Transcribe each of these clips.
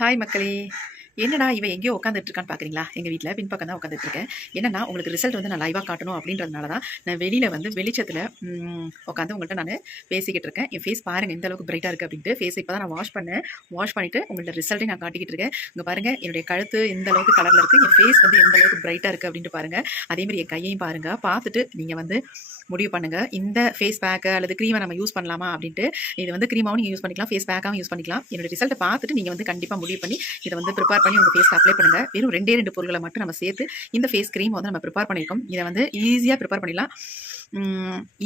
Hi மக்களே. என்னடா இவன் எங்கேயோ உட்காந்துட்டு இருக்கான்னு பார்க்குறீங்களா? எங்கள் வீட்டில் பின்பக்கம் தான் உட்காந்துட்டு இருக்கேன். என்னன்னா உங்களுக்கு ரிசல்ட் வந்து நான் லைவாக காட்டணும் அப்படின்றதுனால தான் நான் வெளியில் வந்து வெளிச்சத்தில் உட்காந்து உங்கள்கிட்ட நான் பேசிக்கிட்டு இருக்கேன். என் ஃபேஸ் பாருங்கள் எந்த அளவுக்கு பிரைட்டாக இருக்குது அப்படின்ட்டு. ஃபேஸ் இப்போ தான் நான் வாஷ் பண்ணேன். வாஷ் பண்ணிவிட்டு உங்கள்ட்ட ரிசல்ட்டையும் நான் காட்டிக்கிட்டு இருக்கேன். இங்கே பாருங்கள் என்னுடைய கழுத்து எந்த அளவுக்கு கலரில் இருக்குது, என் ஃபேஸ் வந்து எந்த அளவுக்கு பிரைட்டாக இருக்குது அப்படின்ட்டு பாருங்கள். அதேமாதிரி என் கையையும் பாருங்கள். பார்த்துட்டு நீங்கள் வந்து முடிவு பண்ணுங்கள், இந்த ஃபேஸ் பேக்கை அல்லது க்ரீமை நம்ம யூஸ் பண்ணலாமா அப்படின்ட்டு. இது வந்து க்ரீமாவும் நீங்கள் யூஸ் பண்ணிக்கலாம், ஃபேஸ் பேக்காகவும் யூஸ் பண்ணிக்கலாம். என்னோட ரிசல்ட்டை பார்த்துட்டு நீங்கள் வந்து கண்டிப்பாக முடிவு பண்ணி இதை வந்து ப்ரிப்பேர் பண்ணி உங்கள் ஃபேஸ்க்கு அப்ளை பண்ணுங்கள். வெறும் 2 பொருட்களை மட்டும் நம்ம சேர்த்து இந்த ஃபேஸ் க்ரீம் வந்து நம்ம ப்ரிப்பேர் பண்ணியிருக்கோம். இதை வந்து ஈஸியாக ப்ரிப்பேர் பண்ணிடலாம்.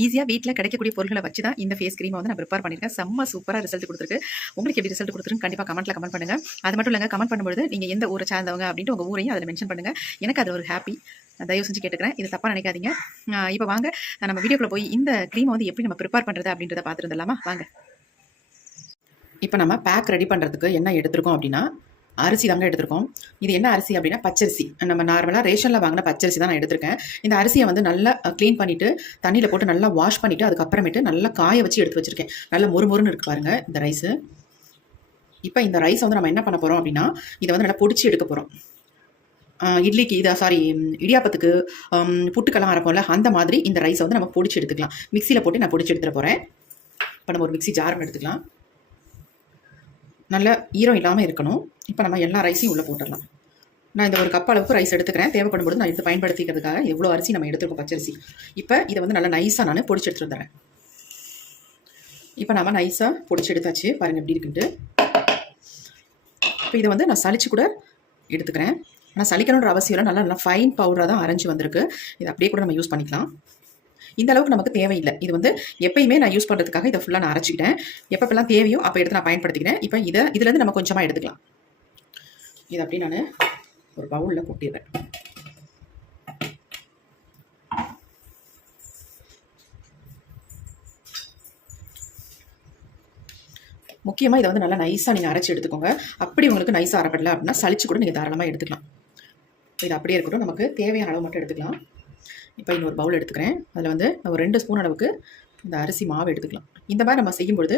ஈஸியாக வீட்டில் கிடைக்கக்கூடிய பொருட்களை வச்சு தான் இந்த ஃபேஸ் க்ரீமை வந்து நான் ப்ரிப்பேர் பண்ணியிருக்கேன். செம்ம சூப்பராக ரிசல்ட் கொடுத்துருக்கு. உங்களுக்கு எப்படி ரிசல்ட் கொடுத்துருக்கு கண்டிப்பாக கமெண்ட்டில் கமெண்ட் பண்ணுங்கள். அது மட்டும் இல்லைங்க, கமெண்ட் பண்ணும்போது நீங்கள் எந்த ஊரை சார்ந்தவங்க அப்படின்ட்டு உங்கள் ஊரையும் அதில் மென்ஷன் பண்ணுங்கள். எனக்கு அது ஒரு ஹாப்பி. தயவு செஞ்சு கேட்டுக்கிறேன், இது தப்பாக நினைக்காதீங்க. இப்போ வாங்க நம்ம வீடியோக்குள்ளே போய் இந்த க்ரீமை வந்து எப்படி நம்ம ப்ரிப்பேர் பண்ணுறது அப்படின்றத பார்த்துட்டு வந்துடலாமா? வாங்க. இப்போ நம்ம பேக் ரெடி பண்ணுறதுக்கு என்ன எடுத்துருக்கோம் அப்படின்னா, அரிசி தாங்க எடுத்திருக்கோம். இது என்ன அரிசி அப்படின்னா பச்சரிசி. நம்ம நார்மலாக ரேஷனில் வாங்கின பச்சரிசி தான் நான் எடுத்திருக்கேன். இந்த அரிசியை வந்து நல்லா க்ளீன் பண்ணிவிட்டு தண்ணியில் போட்டு நல்லா வாஷ் பண்ணிவிட்டு அதுக்கப்புறமேட்டு நல்லா காய வச்சு எடுத்து வச்சுருக்கேன். நல்லா மொறுமொறுன்னு இருக்கு பாருங்கள் இந்த ரைஸு. இப்போ இந்த ரைஸை வந்து நம்ம என்ன பண்ண போகிறோம் அப்படின்னா, இதை வந்து நல்லா பொடிச்சு எடுக்க போகிறோம். இட்லிக்கு இடியாப்பத்துக்கு புட்டுக்கெல்லாம் அரைப்போம்ல, அந்த மாதிரி இந்த ரைஸை வந்து நம்ம பொடிச்சு எடுத்துக்கலாம். மிக்சியில் போட்டு நான் பொடிச்சு எடுத்துகிட்டு போகிறேன். இப்போ நம்ம ஒரு மிக்சி ஜார் எடுத்துக்கலாம். நல்ல ஈரம் இல்லாமல் இருக்கணும். இப்போ நம்ம எல்லா ரைஸையும் உள்ளே போட்டுடலாம். நான் இந்த ஒரு கப் அளவுக்கு ரைஸ் எடுத்துக்கிறேன். தேவைப்படும் போது நான் இது பயன்படுத்திக்கிறதுக்காக எவ்வளோ அரிசி நம்ம எடுத்துருக்கோம் பச்சரிசி. இப்போ இதை வந்து நல்லா நைஸாக நான் பொடிச்சு எடுத்துகிட்டு வந்துடுறேன். இப்போ நம்ம நைஸாக பொடிச்சு எடுத்தாச்சு, பாருங்கள் எப்படி இருக்குன்ட்டு. இப்போ இதை வந்து நான் சளிச்சு கூட எடுத்துக்கிறேன். ஆனால் சளிக்கணுன்ற அவசியம் இல்லை, நல்லா ஃபைன் பவுடராக தான் அரைஞ்சி வந்திருக்கு. இது அப்படியே கூட நம்ம யூஸ் பண்ணிக்கலாம். இந்த அளவுக்கு நமக்கு தேவையில்லை. இது வந்து எப்பயுமே நான் யூஸ் பண்ணுறதுக்காக இதை ஃபுல்லாக நான் அரைச்சிக்கிட்டேன். எப்பப்பெல்லாம் தேவையோ அப்போ எடுத்து நான் பயன்படுத்திக்கிறேன். இப்போ இதுலேருந்து நம்ம கொஞ்சமாக எடுத்துக்கலாம். இதை அப்படி நான் ஒரு பவுலில் கொட்டிடுறேன். முக்கியமாக இதை வந்து நல்லா நைஸாக நீங்கள் அரைச்சி எடுத்துக்கோங்க. அப்படி உங்களுக்கு நைஸாக அரைப்படலை அப்படின்னா சளிச்சு கூட நீங்கள் தாராளமாக எடுத்துக்கலாம். இது அப்படியே இருக்கட்டும், நமக்கு தேவையான அளவு மட்டும் எடுத்துக்கலாம். இப்போ இன்னொரு பவுல் எடுத்துக்கிறேன். அதில் வந்து ஒரு 2 ஸ்பூன் அளவுக்கு இந்த அரிசி மாவு எடுத்துக்கலாம். இந்த மாதிரி நம்ம செய்யும்பொழுது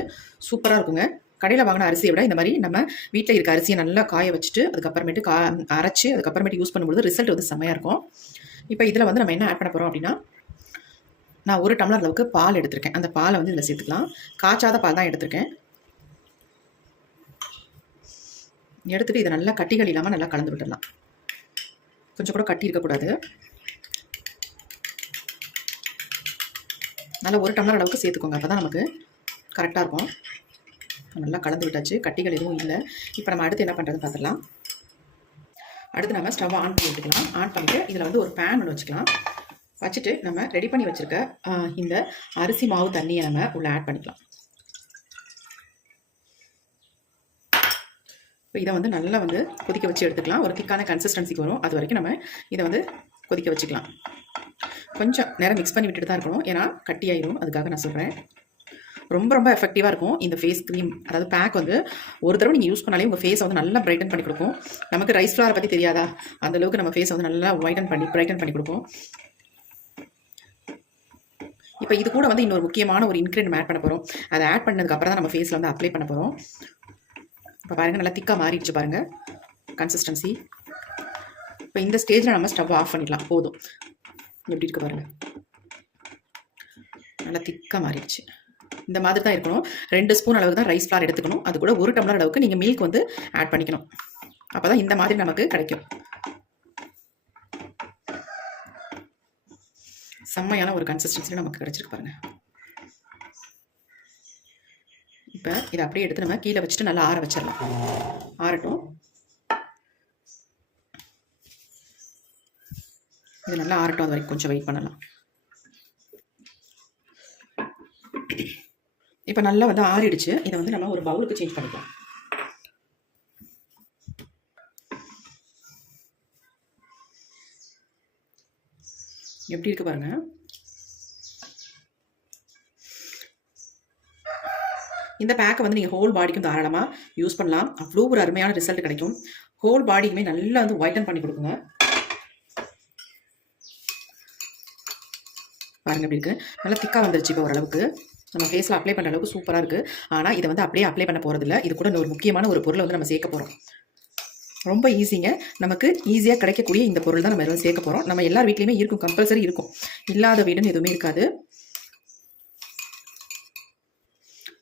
சூப்பராக இருக்குங்க. கடையில் வாங்கின அரிசியை விட இந்த மாதிரி நம்ம வீட்டில் இருக்க அரிசியை நல்லா காய வச்சுட்டு அதுக்கப்புறமேட்டு அரைச்சி அதுக்கப்புறமேட்டு யூஸ் பண்ணும்போது ரிசல்ட் வந்து செம்மையாக இருக்கும். இப்போ இதில் வந்து நம்ம என்ன ஆட் பண்ண போகிறோம் அப்படின்னா, நான் 1 டம்ளர் அளவுக்கு பால் எடுத்திருக்கேன். அந்த பாலை வந்து இதில் சேர்த்துக்கலாம். காய்ச்சாத பால் தான் எடுத்திருக்கேன். எடுத்துகிட்டு இதை நல்லா கட்டிகள் இல்லாமல் நல்லா கலந்து விட்டுடலாம். கொஞ்சம் கூட கட்டி இருக்கக்கூடாது. நல்லா 1 டம்ளர் அளவுக்கு சேர்த்துக்கோங்க, அப்போ தான் நமக்கு கரெக்டாக இருக்கும். நல்லா கலந்து விட்டாச்சு, கட்டிகள் எதுவும் இல்லை. இப்போ நம்ம அடுத்து என்ன பண்ணுறதுன்னு பார்த்துடலாம். அடுத்து நம்ம ஸ்டவ் ஆன் பண்ணி விட்டுக்கலாம். ஆன் பண்ணிவிட்டு இதில் வந்து ஒரு பேன் ஒன்று வச்சுக்கலாம். வச்சுட்டு நம்ம ரெடி பண்ணி வச்சுருக்க இந்த அரிசி மாவு தண்ணியை நம்ம உள்ளே ஆட் பண்ணிக்கலாம். இப்போ இதை வந்து நல்லா வந்து கொதிக்க வச்சு எடுத்துக்கலாம். ஒரு திக்கான கன்சிஸ்டன்சிக்கு வரும், அது வரைக்கும் நம்ம இதை வந்து கொதிக்க வச்சுக்கலாம். கொஞ்சம் நேரம் மிக்ஸ் பண்ணி விட்டுட்டு தான் இருக்கணும், ஏன்னா கட்டியாயிரும். அதுக்காக நான் சொல்கிறேன். ரொம்ப எஃபெக்டிவாக இருக்கும் இந்த ஃபேஸ் க்ரீம். அதாவது பேக் வந்து ஒரு தடவை நீங்கள் யூஸ் பண்ணாலே உங்கள் ஃபேஸை வந்து நல்லா பிரைட்டன் பண்ணி கொடுக்கும். நமக்கு ரைஸ் ஃப்ளாரை பற்றி தெரியாதா, அந்தளவுக்கு நம்ம ஃபேஸை வந்து நல்லா பிரைட்டன் பண்ணி கொடுக்கும். இப்போ இது கூட வந்து இன்னொரு முக்கியமான ஒரு இன்க்ரீடியன்ட் ஆட் பண்ண போகிறோம். அதை ஆட் பண்ணதுக்கப்புறம் தான் நம்ம ஃபேஸில் வந்து அப்ளை பண்ண போகிறோம். இப்போ பாருங்கள், நல்லா திக்காக மாறிடுச்சு பாருங்கள் கன்சிஸ்டன்சி. இப்போ இந்த ஸ்டேஜில் நம்ம ஸ்டவ் ஆஃப் பண்ணிடலாம். போதும், எப்படி இருக்கு பாருங்கள், நல்லா திக்காக மாறிடுச்சு. இந்த மாதிரி தான் இருக்கணும். 2 ஸ்பூன் அளவுக்கு தான் ரைஸ் ஃப்ளார் எடுத்துக்கணும். அது கூட 1 டம்ளர் அளவுக்கு நீங்கள் மில்க் வந்து ஆட் பண்ணிக்கணும். அப்போ தான் இந்த மாதிரி நமக்கு கிடைக்கும். செம்மையான ஒரு கன்சிஸ்டன்சியில் நமக்கு கிடைச்சிருக்கு பாருங்கள். இப்போ இதை அப்படியே எடுத்து நம்ம கீழே வச்சுட்டு நல்லா ஆற வச்சிடலாம். ஆறட்டும். இது நல்லா ஆறட்டும், அது வரைக்கும் கொஞ்சம் வெயிட் பண்ணலாம். இப்போ நல்லா வந்து ஆறிடுச்சு. இதை வந்து நம்ம ஒரு பவுலுக்கு சேஞ்ச் பண்ணிக்கலாம். எப்படி இருக்கு பாருங்க. இந்த பேக்கை வந்து நீங்கள் ஹோல் பாடிக்கும் தாராளமாக யூஸ் பண்ணலாம். அவ்வளோ ஒரு அருமையான ரிசல்ட் கிடைக்கும். ஹோல் பாடிக்குமே நல்லா வந்து ஒயிட்டன் பண்ணி கொடுக்குங்க. பாருங்கள் எப்படி இருக்குது, நல்லா திக்காக வந்துருச்சு. இப்போ ஓரளவுக்கு நம்ம ஃபேஸில் அப்ளை பண்ணுற அளவுக்கு சூப்பராக இருக்குது. ஆனால் இதை வந்து அப்படியே அப்ளை பண்ண போகிறதில்ல. இது கூட ஒரு முக்கியமான ஒரு பொருளை வந்து நம்ம சேர்க்க போகிறோம். ரொம்ப ஈஸிங்க. நமக்கு ஈஸியாக கிடைக்கக்கூடிய இந்த பொருள் தான் நம்ம எல்லாம் சேர்க்க போகிறோம். நம்ம எல்லார் வீட்லேயுமே இருக்கும், கம்பல்சரி இருக்கும். இல்லாத வீடுன்னு எதுவுமே இருக்காது.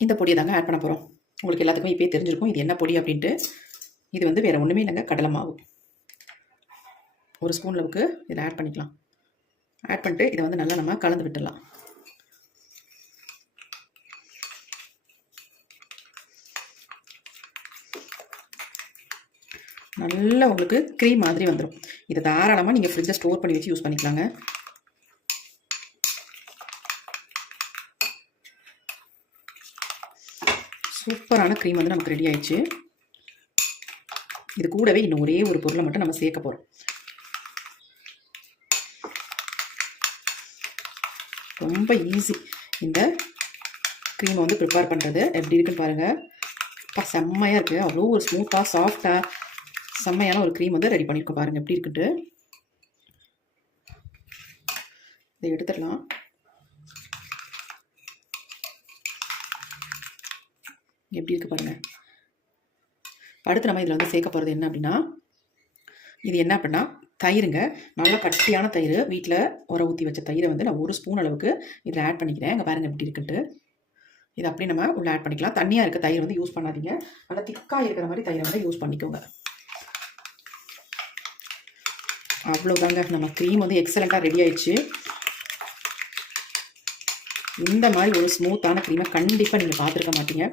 இந்த பொடியை தாங்க ஆட் பண்ண போகிறோம். உங்களுக்கு எல்லாத்துக்குமே இப்போயே தெரிஞ்சிருக்கும் இது என்ன பொடி அப்படின்ட்டு. இது வந்து வேறு ஒன்றுமே இல்லைங்க, கடலை மாவு. ஒரு ஸ்பூன் அளவுக்கு இதை ஆட் பண்ணிக்கலாம். ஆட் பண்ணிட்டு இதை வந்து நல்லா நம்ம கலந்து விட்டுடலாம். நல்லா உங்களுக்கு க்ரீம் மாதிரி வந்துடும். இதை தாராளமாக நீங்கள் ஃப்ரிட்ஜில் ஸ்டோர் பண்ணி வச்சு யூஸ் பண்ணிக்கலாங்க. சூப்பரான க்ரீம் வந்து நமக்கு ரெடி ஆயிடுச்சு. இது கூடவே இன்னும் ஒரே ஒரு பொருளை மட்டும் நம்ம சேர்க்க போகிறோம். ரொம்ப ஈஸி இந்த க்ரீமை வந்து ப்ரிப்பேர் பண்ணுறது. எப்படி இருக்குன்னு பாருங்கள். செம்மையாக இருக்குது. அவ்வளோ ஒரு ஸ்மூத்தாக சாஃப்டாக செம்மையான ஒரு க்ரீம் வந்து ரெடி பண்ணியிருக்கோம். பாருங்கள் எப்படி இருக்குன்ட்டு. இதை எடுத்துடலாம். எப்படி இருக்குது பாருங்கள். அடுத்து நம்ம இதில் வந்து சேர்க்க போகிறது என்ன அப்படின்னா, இது என்ன அப்படின்னா தயிருங்க. நல்லா கட்டியான தயிர், வீட்டில் உர ஊற்றி வச்ச தயிரை வந்து நான் 1 ஸ்பூன் அளவுக்கு இதில் ஆட் பண்ணிக்கிறேன். இங்கே பாருங்கள் எப்படி இருக்குன்ட்டு. இது அப்படியே நம்ம உள்ளே ஆட் பண்ணிக்கலாம். தண்ணியாக இருக்க தயிர் வந்து யூஸ் பண்ணாதீங்க. நல்லா திக்காக இருக்கிற மாதிரி தயிரை வந்து யூஸ் பண்ணிக்கோங்க. அவ்வளோதாங்க, நம்ம க்ரீம் வந்து எக்ஸலண்ட்டாக ரெடி ஆயிடுச்சு. இந்த மாதிரி ஒரு ஸ்மூத்தான க்ரீமை கண்டிப்பாக நீங்கள் பார்த்துருக்க மாட்டீங்க.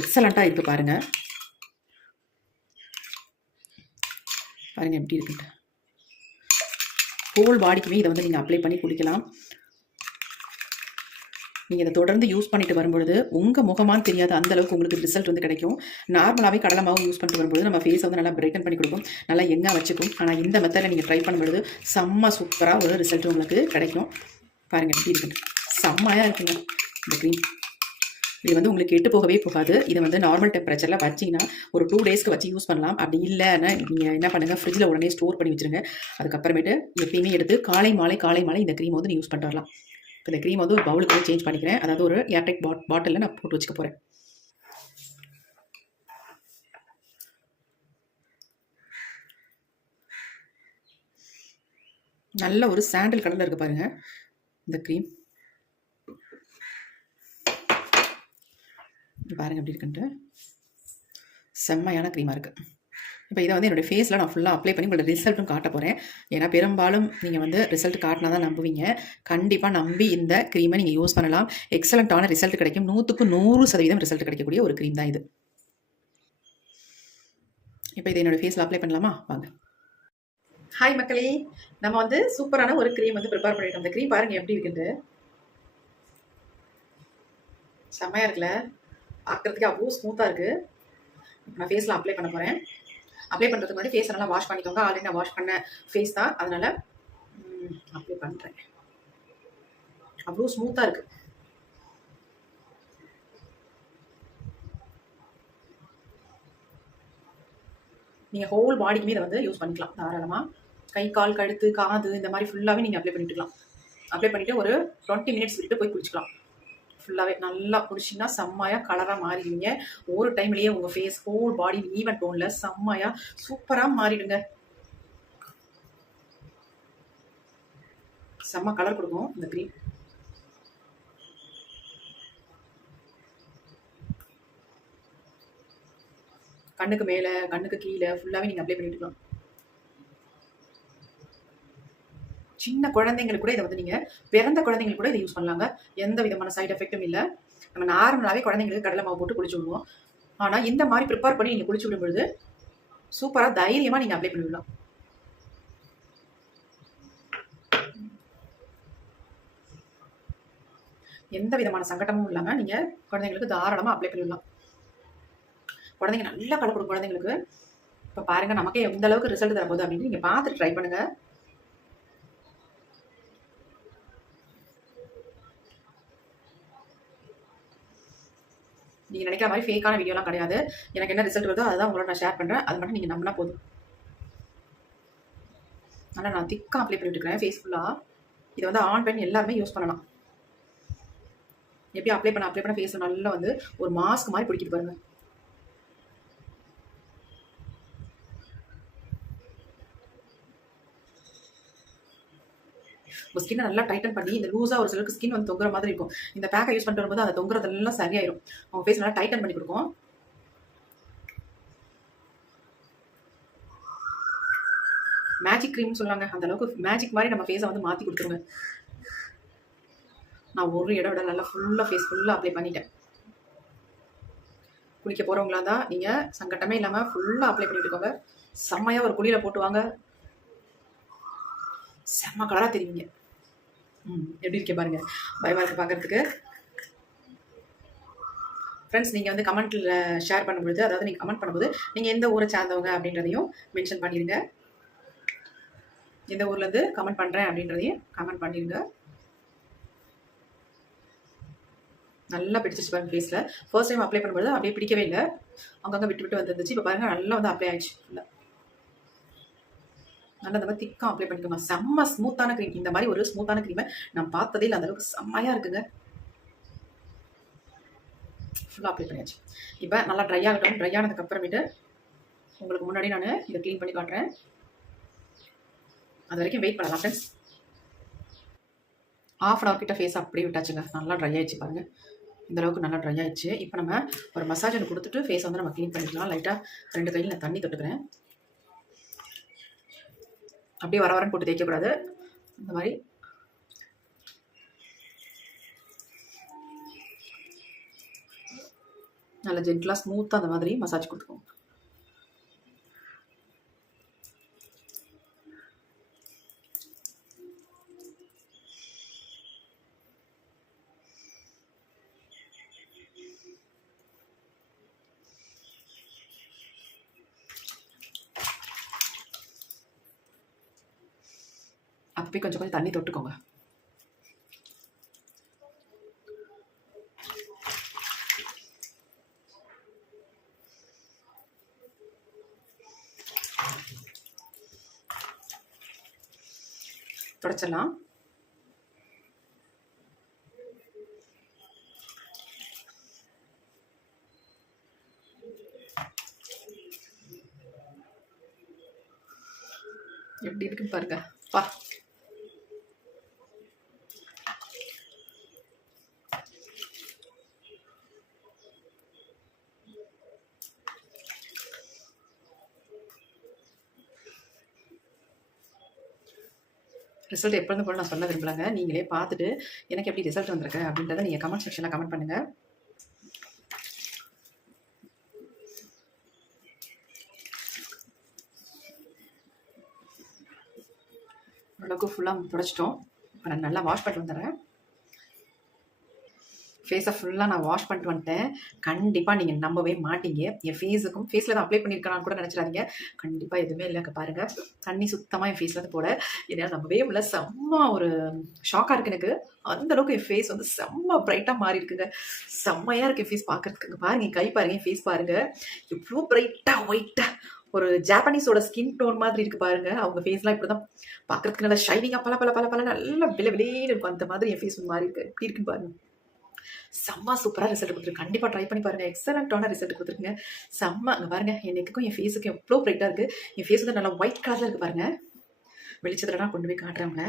எக்ஸலண்ட்டாக இருக்குது பாருங்கள். பாருங்கள் எப்படி இருக்குன்ட்டு. ஹோல் பாடிக்குமே இதை வந்து நீங்கள் அப்ளை பண்ணி குடிக்கலாம். நீங்கள் இதை தொடர்ந்து யூஸ் பண்ணிட்டு வரும்பொழுது உங்கள் முகமானு தெரியாது, அந்த அளவுக்கு உங்களுக்கு ரிசல்ட் வந்து கிடைக்கும். நார்மலாகவே கடலை மாவு யூஸ் பண்ணிட்டு வரும்போது நம்ம ஃபேஸை வந்து நல்லா பிரைட்டன் பண்ணி கொடுக்கும், நல்லா எண்ணெய் வச்சுக்கும். ஆனால் இந்த மெத்தடில் நீங்கள் ட்ரை பண்ணும்பொழுது செம்ம சூப்பராக ஒரு ரிசல்ட் உங்களுக்கு கிடைக்கும். பாருங்கள் எப்படி இருக்குன்னு. செம்மையாக இருக்குங்க இந்த க்ரீம். இது வந்து உங்களுக்கு கெட்டு போகவே போகாது. இதை வந்து நார்மல் டெம்பரேச்சரில் வச்சிங்கன்னா ஒரு 2 டேஸ்க்கு வச்சு யூஸ் பண்ணலாம். அப்படி இல்லைன்னா நீங்கள் என்ன பண்ணுங்கள், ஃப்ரிட்ஜில் உடனே ஸ்டோர் பண்ணி வச்சுருங்க. அதுக்கப்புறமேட்டு எப்பயுமே எடுத்து காலை மாலை இந்த க்ரீம் வந்து யூஸ் பண்ணிட்டு வரலாம். இந்த க்ரீம் வந்து ஒரு பவுலுக்கு வந்து சேஞ்ச் பண்ணிக்கிறேன். அதாவது ஒரு ஏர்டைட் பாட்டிலில் நான் போட்டு வச்சுக்க போகிறேன். நல்ல ஒரு சாண்டில் கலரில் இருக்குது பாருங்கள் இந்த க்ரீம். பாருங்கள் எப்படி இருக்குன்ட்டு. செம்மையான க்ரீமாக இருக்குது. இப்போ இதை வந்து என்னுடைய ஃபேஸில் நான் ஃபுல்லாக அப்ளை பண்ணி உங்களோட ரிசல்ட்டும் காட்ட போகிறேன். ஏன்னா பெரும்பாலும் நீங்கள் வந்து ரிசல்ட் காட்டினா தான் நம்புவீங்க. கண்டிப்பாக நம்பி இந்த க்ரீமை நீங்கள் யூஸ் பண்ணலாம். எக்ஸலண்ட்டான ரிசல்ட் கிடைக்கும். 100க்கு 100% ரிசல்ட் கிடைக்கக்கூடிய ஒரு க்ரீம் தான் இது. இப்போ இதை என்னோடய ஃபேஸில் அப்ளை பண்ணலாமா? வாங்க. ஹாய் மக்களே, நம்ம வந்து சூப்பரான ஒரு க்ரீம் வந்து ப்ரிப்பேர் பண்ணிட்டோம். இந்த க்ரீம் பாருங்கள் எப்படி இருக்குன்ட்டு. செம்மையாக இருக்குல்ல, பார்க்குறதுக்கு அவ்வளோ ஸ்மூத்தாக இருக்குது. இப்போ நான் ஃபேஸில் அப்ளை பண்ண போகிறேன். அப்ளை பண்ணுறதுக்கு முன்னாடி ஃபேஸை நல்லா வாஷ் பண்ணிக்கோங்க. ஆல்ரெடி நான் வாஷ் பண்ண ஃபேஸ் தான், அதனால் அப்ளை பண்ணுறேன். அவ்வளோ ஸ்மூத்தாக இருக்குது. நீங்கள் ஹோல் பாடிக்குமே இதை வந்து யூஸ் பண்ணிக்கலாம் தாராளமாக. கை, கால், கழுத்து, காது இந்த மாதிரி ஃபுல்லாகவே நீங்கள் அப்ளை பண்ணிட்டுக்கலாம். அப்ளை பண்ணிவிட்டு ஒரு 20 மினிட்ஸ் விட்டு போய் குடிச்சிக்கலாம். ஃபுல்லாகவே நல்லா குடிச்சிங்கன்னா செம்மையாக கலராக மாறிடுவீங்க. ஒரு டைம்லேயே உங்கள் ஃபேஸ் ஹோல் பாடி ஈவன் டோனில் செம்மையாக சூப்பராக மாறிடுங்க. செம்ம கலர் கொடுக்கும் இந்த க்ரீம். கண்ணுக்கு மேலே, கண்ணுக்கு கீழே ஃபுல்லாகவே நீங்கள் அப்ளை பண்ணிட்டுக்கலாம். சின்ன குழந்தைங்களுக்கு கூட இதை வந்து நீங்கள் பிறந்த குழந்தைங்களுக்கு கூட இதை யூஸ் பண்ணலாங்க. எந்த விதமான சைட் எஃபெக்ட்டும் இல்லை. நம்ம நார்மலாகவே குழந்தைங்களுக்கு கடலை மாவு போட்டு குளிச்சு விடுவோம். ஆனால் இந்த மாதிரி ப்ரிப்பேர் பண்ணி நீங்கள் குளிச்சு விடும்பொழுது சூப்பராக தைரியமாக நீங்கள் அப்ளை பண்ணிவிடலாம். எந்த விதமான சங்கடமும் இல்லாமல் நீங்கள் குழந்தைங்களுக்கு தாராளமாக அப்ளை பண்ணிவிடலாம். குழந்தைங்க நல்லா கலர் கொடுக்கும் குழந்தைங்களுக்கு. இப்போ பாருங்கள் நமக்கே எந்த அளவுக்கு ரிசல்ட் தரப்போகுது அப்படின்னு நீங்கள் பார்த்துட்டு ட்ரை பண்ணுங்கள். நீங்கள் நினைக்கிற மாதிரி ஃபேக்கான வீடியோலாம் கிடையாது. எனக்கு என்ன ரிசல்ட் வருதோ அதுதான் உங்களோட நான் ஷேர் பண்ணுறேன். அது மட்டும் நீங்கள் நம்பினா போதும். ஆனால் நான் திக்காக அப்ளை பண்ணிட்டு இருக்கிறேன் ஃபேஸ் ஃபுல்லாக. இதை வந்து ஆண் பெண் எல்லாருமே யூஸ் பண்ணலாம். எப்படி அப்ளை பண்ண ஃபேஸில் நல்லா வந்து ஒரு மாஸ்க் மாதிரி பிடிக்கிட்டு பாருங்க. உங்கள் ஸ்கின்னை நல்லா டைட்டன் பண்ணி இந்த லூஸாக ஒரு சிலருக்கு ஸ்கின் வந்து தொங்குற மாதிரி இருக்கும். இந்த பேக்கை யூஸ் பண்ணிட்டு வரும்போது அந்த தொங்குறதெல்லாம் சரியாயிரும். உங்கள் ஃபேஸ் நல்லா டைட்டன் பண்ணி கொடுக்கும். மேஜிக் க்ரீம்னு சொல்லுவாங்க, அந்த அளவுக்கு மேஜிக் மாதிரி நம்ம ஃபேஸை வந்து மாற்றி கொடுத்துருங்க. நான் ஒரு இடம் விட நல்லா ஃபுல்லாக ஃபேஸ் ஃபுல்லாக அப்ளை பண்ணிட்டேன். குளிக்க போகிறவங்களா தான் நீங்கள் சங்கட்டமே இல்லாமல் ஃபுல்லாக அப்ளை பண்ணிட்டுக்கோங்க. செம்மையாக ஒரு குளியில் போட்டு வாங்க, செம்ம கலராக தெரியுங்க. எப்படி இருக்கே பாருங்கள், பயமாக இருக்குது பார்க்குறதுக்கு. ஃப்ரெண்ட்ஸ், நீங்கள் வந்து கமெண்ட்டில் ஷேர் பண்ணும்பொழுது, அதாவது நீங்கள் கமெண்ட் பண்ணும்போது நீங்கள் எந்த ஊரை சார்ந்தவங்க அப்படின்றதையும் மென்ஷன் பண்ணிடுங்க. எந்த ஊர்லேருந்து கமெண்ட் பண்ணுறேன் அப்படின்றதையும் கமெண்ட் பண்ணிடுங்க. நல்லா பிடிச்சிச்சு பாருங்க ஃபேஸில். ஃபர்ஸ்ட் டைம் அப்ளை பண்ணும்போது அப்படியே பிடிக்கவே இல்லை, அங்கங்கே விட்டு விட்டு வந்துருந்துச்சு. இப்போ பாருங்கள் நல்லா வந்து அப்ளை ஆயிடுச்சு ஃபுல்லாக. நல்லா இந்த மாதிரி திக்காக அப்ளை பண்ணிக்கோங்க. செம்ம ஸ்மூத்தான க்ரீம். இந்த மாதிரி ஒரு ஸ்மூத்தான க்ரீமை நான் பார்த்ததே இல்லை, அந்தளவுக்கு செம்மையாக இருக்குங்க. ஃபுல்லாக அப்ளை பண்ணியாச்சு. இப்போ நல்லா ட்ரை ஆகட்டும். ட்ரை ஆனதுக்கு அப்புறமேட்டு உங்களுக்கு முன்னாடி நான் இதை க்ளீன் பண்ணி காட்டுறேன். அது வரைக்கும் வெயிட் பண்ணலாம் ஃப்ரெண்ட்ஸ். ½ அன் ஹவர் கிட்ட ஃபேஸ் அப்படியே விட்டாச்சுங்க. நல்லா ட்ரை ஆயிடுச்சு பாருங்கள், இந்த அளவுக்கு நல்லா ட்ரை ஆயிடுச்சு. இப்போ நம்ம ஒரு மசாஜ் ஒன்று கொடுத்துட்டு ஃபேஸ் வந்து நம்ம க்ளீன் பண்ணிக்கலாம். லைட்டாக 2 கையில் நான் தண்ணி தொட்டுக்கிறேன். அப்படியே வர வரன்னு போட்டு தேய்க்கக்கூடாது. இந்த மாதிரி நல்லா ஜென்டலாக ஸ்மூத்தாக அந்த மாதிரி மசாஜ் கொடுத்துக்கோங்க. அப்போ கொஞ்சம் கொஞ்சம் தண்ணி தொட்டுக்கோங்க. தொடச்சிடலாம். எப்படி இருக்குன்னு பாருங்க. பா, ரிசல்ட் எப்போது போல நான் சொல்ல விரும்பலாங்க. நீங்களே பார்த்துட்டு எனக்கு எப்படி ரிசல்ட் வந்திருக்கு அப்படின்றத நீங்கள் கமெண்ட் செக்ஷனில் கமெண்ட் பண்ணுங்கள். ஓரளவுக்கு ஃபுல்லாக துடைச்சிட்டோம். இப்போ நான் நல்லா வாஷ் பண்ணிட்டு வந்துடுறேன். ஃபேஸை ஃபுல்லாக நான் வாஷ் பண்ணிட்டு வந்துட்டேன். கண்டிப்பாக நீங்கள் நம்பவே மாட்டீங்க. என் ஃபேஸுக்கும் ஃபேஸில் தான் அப்ளை பண்ணியிருக்கேன்னு கூட நினச்சிடாதீங்க. கண்டிப்பாக எதுவுமே இல்லைங்க. பாருங்கள், தண்ணி சுத்தமாக என் ஃபேஸில் வந்து போட என்னால் நம்பவே முடியல. செம்ம ஒரு ஷாக்காக இருக்குது எனக்கு. அந்தளவுக்கு என் ஃபேஸ் வந்து செம்ம பிரைட்டாக மாறி இருக்குங்க. செம்மையாக இருக்குது என் ஃபேஸ் பார்க்குறதுக்கு. பாருங்கள், கை பாருங்கள், என் ஃபேஸ் பாருங்கள், எவ்வளோ பிரைட்டாக ஒயிட்டாக ஒரு ஜாப்பனீஸோட ஸ்கின் டோன் மாதிரி இருக்குது பாருங்க. அவங்க ஃபேஸ்லாம் இப்படி தான் பார்க்குறதுக்கு நல்லா ஷைனிங்காக பல பல பல பல நல்லா விலையிலேன்னு இருக்கும். அந்த மாதிரி என் ஃபேஸ் மாறி இருக்கு. எப்படி இருக்குன்னு பாருங்க. செம்ம சூப்பராக ரிசல்ட் கொடுத்துருக்கு. கண்டிப்பாக ட்ரை பண்ணி பாருங்கள். எக்ஸலண்ட்டான ரிசல்ட் கொடுத்துருக்குங்க. செம்ம. அங்கே பாருங்கள், என் நெக்குக்கும் என் ஃபேஸுக்கும் எவ்வளோ பிரைட்டாக இருக்குது. என் ஃபேஸ் வந்து நல்லா ஒயிட் கலரில் இருக்குது பாருங்கள். வெளிச்சத்துலலாம் கொண்டு போய் காட்டுறவங்க.